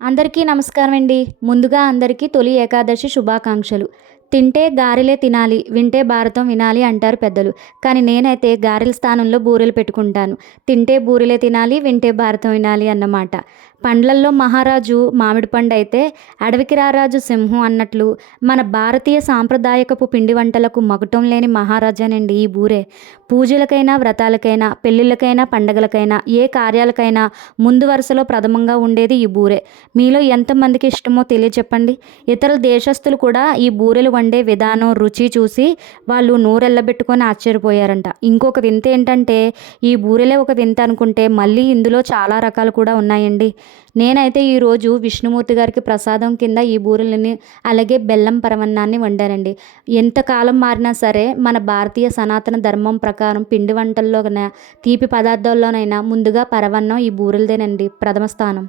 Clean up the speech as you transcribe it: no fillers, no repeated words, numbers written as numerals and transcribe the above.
అందరికీ నమస్కారం అండి. ముందుగా అందరికీ తొలి ఏకాదశి శుభాకాంక్షలు. తింటే గారెలే తినాలి, వింటే భారతం వినాలి అంటారు పెద్దలు. కానీ నేనైతే గారెల స్థానంలో బూరెలు పెట్టుకుంటాను. తింటే బూరెలే తినాలి, వింటే భారతం వినాలి అన్నమాట. పండ్లల్లో మహారాజు మామిడి పండయితే అడవికి రారాజు సింహం అన్నట్లు మన భారతీయ సాంప్రదాయకపు పిండి వంటలకు మకుటం లేని మహారాజానండి ఈ బూరె. పూజలకైనా, వ్రతాలకైనా, పెళ్ళిళ్ళకైనా, పండగలకైనా, ఏ కార్యాలకైనా ముందు వరుసలో ప్రథమంగా ఉండేది ఈ బూరె. మీలో ఎంతమందికి ఇష్టమో తెలియచెప్పండి. ఇతర దేశస్తులు కూడా ఈ బూరెలు వండే విధానం, రుచి చూసి వాళ్ళు నోరెళ్ళబెట్టుకొని ఆశ్చర్యపోయారంట. ఇంకొక వింత ఏంటంటే ఈ బూరెలే ఒక వింత అనుకుంటే మళ్ళీ ఇందులో చాలా రకాలు కూడా ఉన్నాయండి. నేనైతే ఈరోజు విష్ణుమూర్తి గారికి ప్రసాదం కింద ఈ బూరెలని అలాగే బెల్లం పరమన్నాన్ని వండానండి. ఎంతకాలం మారినా సరే మన భారతీయ సనాతన ధర్మం ప్రకారం పిండి వంటల్లోన తీపి పదార్థాల్లోనైనా ముందుగా పరవన్నం ఈ బూరెలదేనండి ప్రథమ స్థానం.